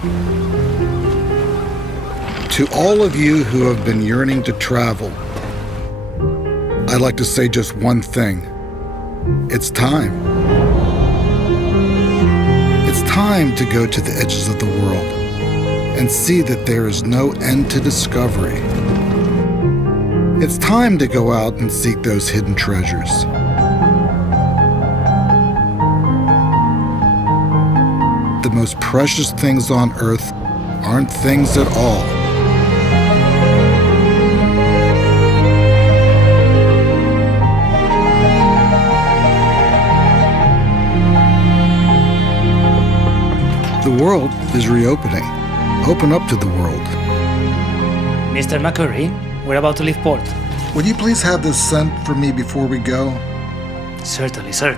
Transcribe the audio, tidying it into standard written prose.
To all of you who have been yearning to travel, I'd like to say just one thing. It's time. It's time to go to the edges of the world and see that there is no end to discovery. It's time to go out and seek those hidden treasures. The most precious things on earth aren't things at all. The world is reopening. Open up to the world. Mr. McCurry, we're about to leave port. Would you please have this sent for me before we go? Certainly, sir.